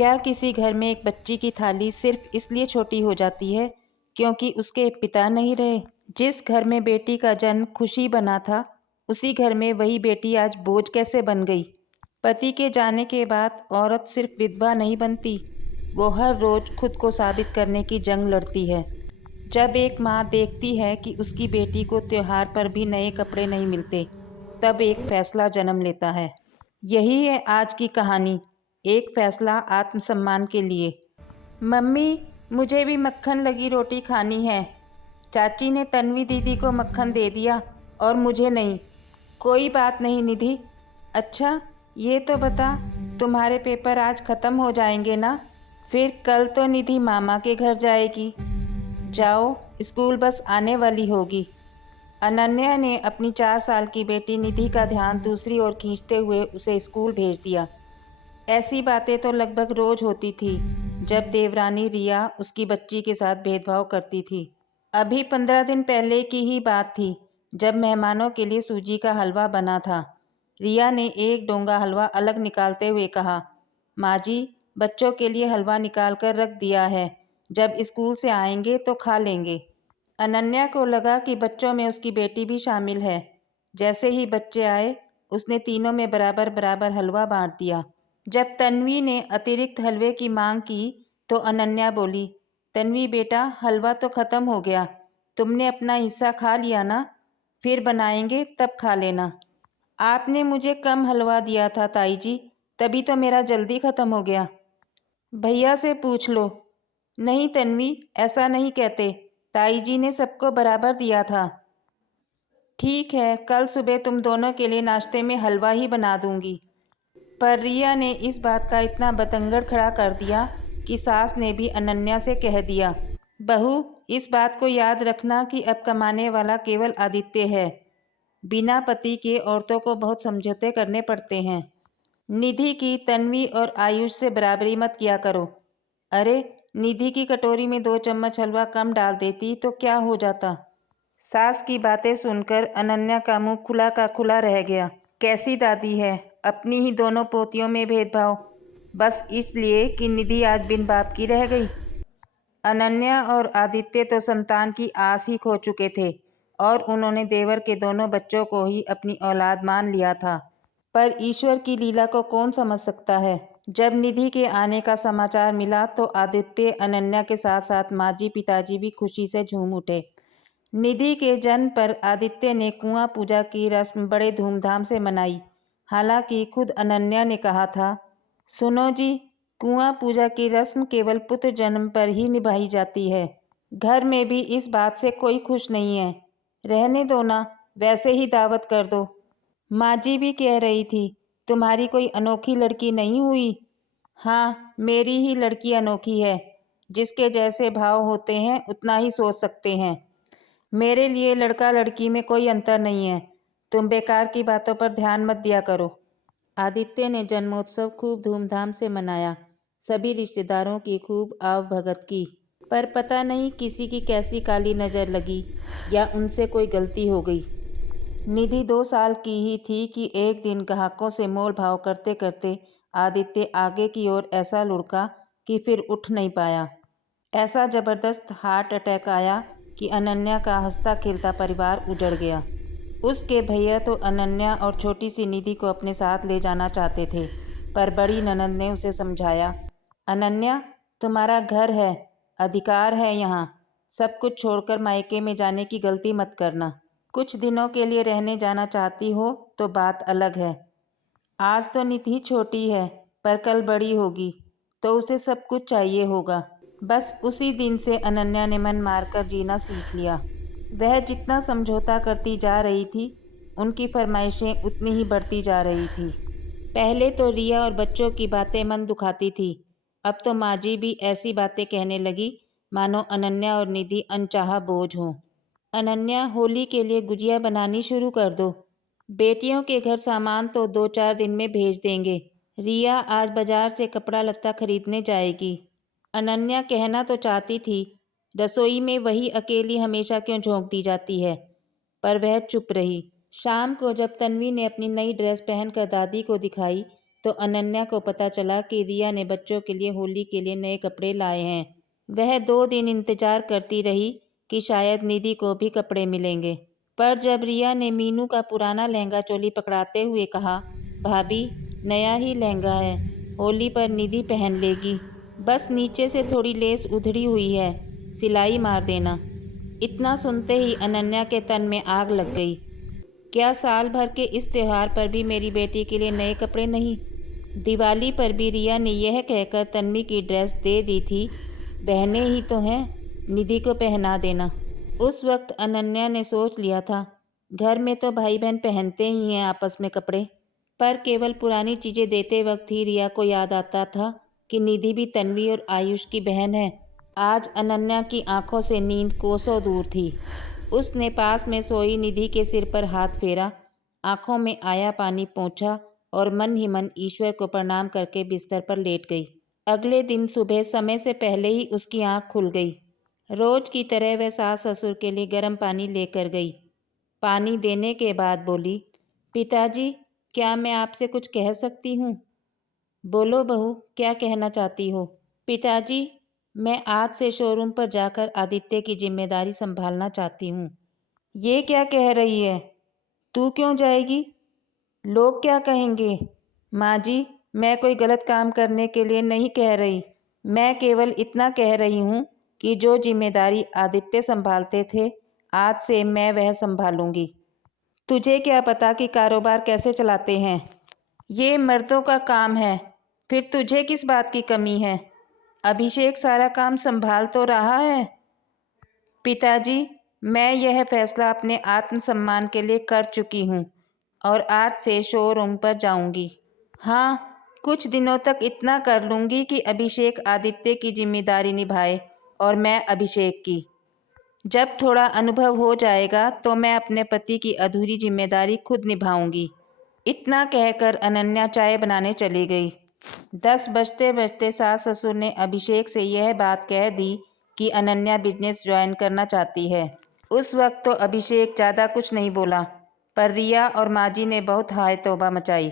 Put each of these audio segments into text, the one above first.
क्या किसी घर में एक बच्ची की थाली सिर्फ इसलिए छोटी हो जाती है क्योंकि उसके पिता नहीं रहे? जिस घर में बेटी का जन्म खुशी बना था, उसी घर में वही बेटी आज बोझ कैसे बन गई? पति के जाने के बाद औरत सिर्फ विधवा नहीं बनती, वो हर रोज खुद को साबित करने की जंग लड़ती है। जब एक माँ देखती है कि उसकी बेटी को त्योहार पर भी नए कपड़े नहीं मिलते, तब एक फैसला जन्म लेता है। यही है आज की कहानी, एक फैसला आत्मसम्मान के लिए। मम्मी, मुझे भी मक्खन लगी रोटी खानी है। चाची ने तन्वी दीदी को मक्खन दे दिया और मुझे नहीं। कोई बात नहीं निधि। अच्छा, ये तो बता, तुम्हारे पेपर आज ख़त्म हो जाएंगे ना? फिर कल तो निधि मामा के घर जाएगी। जाओ, स्कूल बस आने वाली होगी। अनन्या ने अपनी 4 साल की बेटी निधि का ध्यान दूसरी ओर खींचते हुए उसे स्कूल भेज दिया। ऐसी बातें तो लगभग रोज होती थी जब देवरानी रिया उसकी बच्ची के साथ भेदभाव करती थी। अभी 15 दिन पहले की ही बात थी जब मेहमानों के लिए सूजी का हलवा बना था। रिया ने एक डोंगा हलवा अलग निकालते हुए कहा, माँ जी, बच्चों के लिए हलवा निकाल कर रख दिया है, जब स्कूल से आएंगे तो खा लेंगे। अनन्या को लगा कि बच्चों में उसकी बेटी भी शामिल है। जैसे ही बच्चे आए, उसने तीनों में बराबर बराबर हलवा बांट दिया। जब तन्वी ने अतिरिक्त हलवे की मांग की तो अनन्या बोली, तन्वी बेटा, हलवा तो ख़त्म हो गया, तुमने अपना हिस्सा खा लिया ना? फिर बनाएंगे तब खा लेना। आपने मुझे कम हलवा दिया था ताई जी, तभी तो मेरा जल्दी ख़त्म हो गया। भैया से पूछ लो। नहीं तन्वी, ऐसा नहीं कहते, ताई जी ने सबको बराबर दिया था। ठीक है, कल सुबह तुम दोनों के लिए नाश्ते में हलवा ही बना दूंगी। पर रिया ने इस बात का इतना बतंगड़ खड़ा कर दिया कि सास ने भी अनन्या से कह दिया, बहू, इस बात को याद रखना कि अब कमाने वाला केवल आदित्य है। बिना पति के औरतों को बहुत समझौते करने पड़ते हैं। निधि की तन्वी और आयुष से बराबरी मत किया करो। अरे, निधि की कटोरी में 2 चम्मच हलवा कम डाल देती तो क्या हो जाता? सास की बातें सुनकर अनन्या का मुंह खुला का खुला रह गया। कैसी दादी है, अपनी ही दोनों पोतियों में भेदभाव, बस इसलिए कि निधि आज बिन बाप की रह गई। अनन्या और आदित्य तो संतान की आस ही खो चुके थे और उन्होंने देवर के दोनों बच्चों को ही अपनी औलाद मान लिया था। पर ईश्वर की लीला को कौन समझ सकता है? जब निधि के आने का समाचार मिला तो आदित्य, अनन्या के साथ साथ माँ जी पिताजी भी खुशी से झूम उठे। निधि के जन्म पर आदित्य ने कुआं पूजा की रस्म बड़े धूमधाम से मनाई। हालांकि खुद अनन्या ने कहा था, सुनो जी, कुआं पूजा की रस्म केवल पुत्र जन्म पर ही निभाई जाती है। घर में भी इस बात से कोई खुश नहीं है। रहने दो ना, वैसे ही दावत कर दो। माँ जी भी कह रही थी, तुम्हारी कोई अनोखी लड़की नहीं हुई? हाँ, मेरी ही लड़की अनोखी है। जिसके जैसे भाव होते हैं उतना ही सोच सकते हैं। मेरे लिए लड़का लड़की में कोई अंतर नहीं है। तुम बेकार की बातों पर ध्यान मत दिया करो। आदित्य ने जन्मोत्सव खूब धूमधाम से मनाया। सभी रिश्तेदारों की खूब आवभगत की। पर पता नहीं किसी की कैसी काली नज़र लगी या उनसे कोई गलती हो गई। निधि 2 साल की ही थी कि एक दिन ग्राहकों से मोल भाव करते करते आदित्य आगे की ओर ऐसा लुढ़का कि फिर उठ नहीं पाया। ऐसा जबरदस्त हार्ट अटैक आया कि अनन्या का हंसता खेलता परिवार उजड़ गया। उसके भैया तो अनन्या और छोटी सी निधि को अपने साथ ले जाना चाहते थे, पर बड़ी ननद ने उसे समझाया, अनन्या, तुम्हारा घर है, अधिकार है यहाँ। सब कुछ छोड़कर मायके में जाने की गलती मत करना। कुछ दिनों के लिए रहने जाना चाहती हो तो बात अलग है। आज तो निधि छोटी है, पर कल बड़ी होगी तो उसे सब कुछ चाहिए होगा। बस उसी दिन से अनन्या ने मन मारकर जीना सीख लिया। वह जितना समझौता करती जा रही थी, उनकी फरमाइशें उतनी ही बढ़ती जा रही थी। पहले तो रिया और बच्चों की बातें मन दुखाती थी, अब तो माँ जी भी ऐसी बातें कहने लगी मानो अनन्या और निधि अनचाहा बोझ हों। अनन्या, होली के लिए गुजिया बनानी शुरू कर दो। बेटियों के घर सामान तो 2-4 दिन में भेज देंगे। रिया आज बाजार से कपड़ा लत्ता खरीदने जाएगी। अनन्या कहना तो चाहती थी, रसोई में वही अकेली हमेशा क्यों झोंकती जाती है, पर वह चुप रही। शाम को जब तन्वी ने अपनी नई ड्रेस पहनकर दादी को दिखाई तो अनन्या को पता चला कि रिया ने बच्चों के लिए होली के लिए नए कपड़े लाए हैं। वह 2 दिन इंतजार करती रही कि शायद निधि को भी कपड़े मिलेंगे, पर जब रिया ने मीनू का पुराना लहंगा चोली पकड़ाते हुए कहा, भाभी नया ही लहंगा है, होली पर निधि पहन लेगी, बस नीचे से थोड़ी लेस उधड़ी हुई है, सिलाई मार देना। इतना सुनते ही अनन्या के तन में आग लग गई। क्या साल भर के इस त्योहार पर भी मेरी बेटी के लिए नए कपड़े नहीं? दिवाली पर भी रिया ने यह कहकर तन्वी की ड्रेस दे दी थी, बहनें ही तो हैं, निधि को पहना देना। उस वक्त अनन्या ने सोच लिया था, घर में तो भाई बहन पहनते ही हैं आपस में कपड़े, पर केवल पुरानी चीज़ें देते वक्त ही रिया को याद आता था कि निधि भी तन्वी और आयुष की बहन है। आज अनन्या की आंखों से नींद कोसों दूर थी। उसने पास में सोई निधि के सिर पर हाथ फेरा, आंखों में आया पानी पोंछा और मन ही मन ईश्वर को प्रणाम करके बिस्तर पर लेट गई। अगले दिन सुबह समय से पहले ही उसकी आंख खुल गई। रोज की तरह वह सास ससुर के लिए गर्म पानी लेकर गई। पानी देने के बाद बोली, पिताजी क्या मैं आपसे कुछ कह सकती हूँ? बोलो बहू, क्या कहना चाहती हो? पिताजी, मैं आज से शोरूम पर जाकर आदित्य की जिम्मेदारी संभालना चाहती हूँ। ये क्या कह रही है? तू क्यों जाएगी? लोग क्या कहेंगे? माँ जी, मैं कोई गलत काम करने के लिए नहीं कह रही, मैं केवल इतना कह रही हूँ कि जो जिम्मेदारी आदित्य संभालते थे, आज से मैं वह संभालूंगी। तुझे क्या पता कि कारोबार कैसे चलाते हैं? ये मर्दों का काम है, फिर तुझे किस बात की कमी है? अभिषेक सारा काम संभाल तो रहा है। पिताजी, मैं यह फैसला अपने आत्मसम्मान के लिए कर चुकी हूँ और आज से शोरूम पर जाऊंगी। हाँ, कुछ दिनों तक इतना कर लूँगी कि अभिषेक आदित्य की जिम्मेदारी निभाए और मैं अभिषेक की। जब थोड़ा अनुभव हो जाएगा तो मैं अपने पति की अधूरी जिम्मेदारी खुद निभाऊंगी। इतना कहकर अनन्या चाय बनाने चली गई। 10 बजते बजते सास ससुर ने अभिषेक से यह बात कह दी कि अनन्या बिजनेस ज्वाइन करना चाहती है। उस वक्त तो अभिषेक ज़्यादा कुछ नहीं बोला, पर रिया और माजी ने बहुत हाय तौबा मचाई।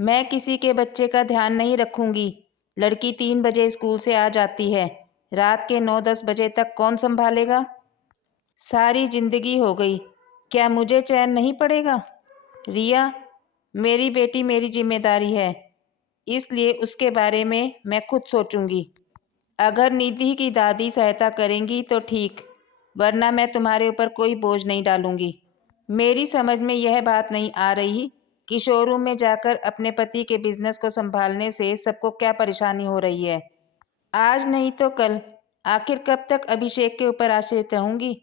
मैं किसी के बच्चे का ध्यान नहीं रखूंगी। लड़की 3 बजे स्कूल से आ जाती है, रात के 9-10 बजे तक कौन संभालेगा? सारी जिंदगी हो गई, क्या मुझे चैन नहीं पड़ेगा? रिया, मेरी बेटी मेरी जिम्मेदारी है, इसलिए उसके बारे में मैं खुद सोचूंगी। अगर निधि की दादी सहायता करेंगी तो ठीक, वरना मैं तुम्हारे ऊपर कोई बोझ नहीं डालूंगी। मेरी समझ में यह बात नहीं आ रही कि शोरूम में जाकर अपने पति के बिजनेस को संभालने से सबको क्या परेशानी हो रही है। आज नहीं तो कल, आखिर कब तक अभिषेक के ऊपर आश्रित रहूंगी?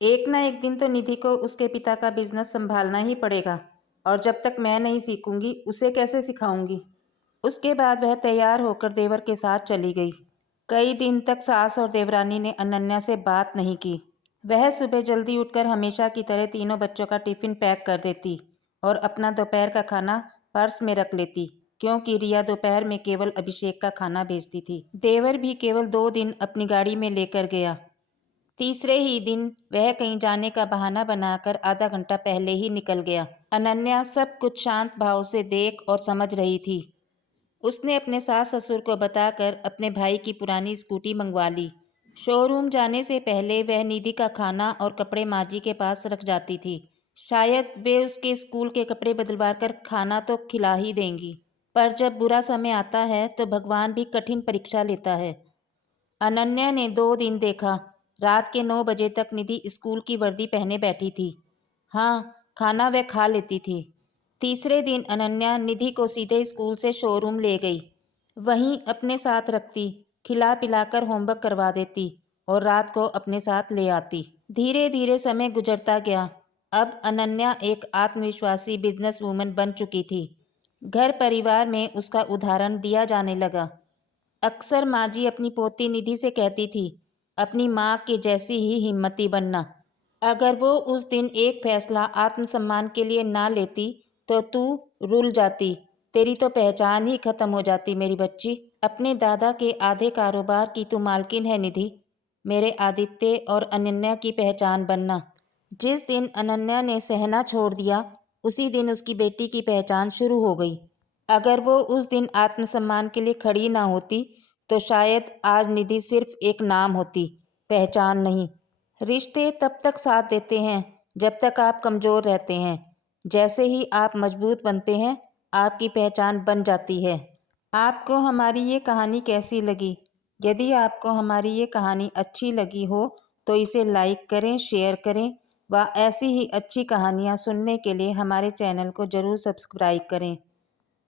एक ना एक दिन तो निधि को उसके पिता का बिजनेस संभालना ही पड़ेगा, और जब तक मैं नहीं सीखूंगी उसे कैसे सिखाऊंगी? उसके बाद वह तैयार होकर देवर के साथ चली गई। कई दिन तक सास और देवरानी ने अनन्या से बात नहीं की। वह सुबह जल्दी उठकर हमेशा की तरह तीनों बच्चों का टिफिन पैक कर देती और अपना दोपहर का खाना पर्स में रख लेती, क्योंकि रिया दोपहर में केवल अभिषेक का खाना भेजती थी। देवर भी केवल 2 दिन अपनी गाड़ी में लेकर गया। तीसरे ही दिन वह कहीं जाने का बहाना बनाकर आधा घंटा पहले ही निकल गया। अनन्या सब कुछ शांत भाव से देख और समझ रही थी। उसने अपने सास ससुर को बताकर अपने भाई की पुरानी स्कूटी मंगवा ली। शोरूम जाने से पहले वह निधि का खाना और कपड़े माजी के पास रख जाती थी। शायद वे उसके स्कूल के कपड़े बदलवा कर खाना तो खिला ही देंगी, पर जब बुरा समय आता है तो भगवान भी कठिन परीक्षा लेता है। अनन्या ने 2 दिन देखा। रात के 9 बजे तक निधि स्कूल की वर्दी पहने बैठी थी। हाँ, खाना वह खा लेती थी। तीसरे दिन अनन्या निधि को सीधे स्कूल से शोरूम ले गई। वहीं अपने साथ रखती, खिला पिलाकर होमवर्क करवा देती और रात को अपने साथ ले आती। धीरे धीरे समय गुजरता गया। अब अनन्या एक आत्मविश्वासी बिजनेस वूमन बन चुकी थी। घर परिवार में उसका उदाहरण दिया जाने लगा। अक्सर माँ जी अपनी पोती निधि से कहती थी, अपनी माँ के जैसी ही हिम्मती बनना। अगर वो उस दिन एक फैसला आत्मसम्मान के लिए ना लेती तो तू रुल जाती, तेरी तो पहचान ही खत्म हो जाती मेरी बच्ची। अपने दादा के आधे कारोबार की तू मालकिन है निधि। मेरे आदित्य और अनन्या की पहचान बनना। जिस दिन अनन्या ने सहना छोड़ दिया, उसी दिन उसकी बेटी की पहचान शुरू हो गई। अगर वो उस दिन आत्मसम्मान के लिए खड़ी ना होती तो शायद आज निधि सिर्फ एक नाम होती, पहचान नहीं। रिश्ते तब तक साथ देते हैं जब तक आप कमज़ोर रहते हैं। जैसे ही आप मजबूत बनते हैं, आपकी पहचान बन जाती है। आपको हमारी ये कहानी कैसी लगी? यदि आपको हमारी ये कहानी अच्छी लगी हो तो इसे लाइक करें, शेयर करें व ऐसी ही अच्छी कहानियाँ सुनने के लिए हमारे चैनल को ज़रूर सब्सक्राइब करें।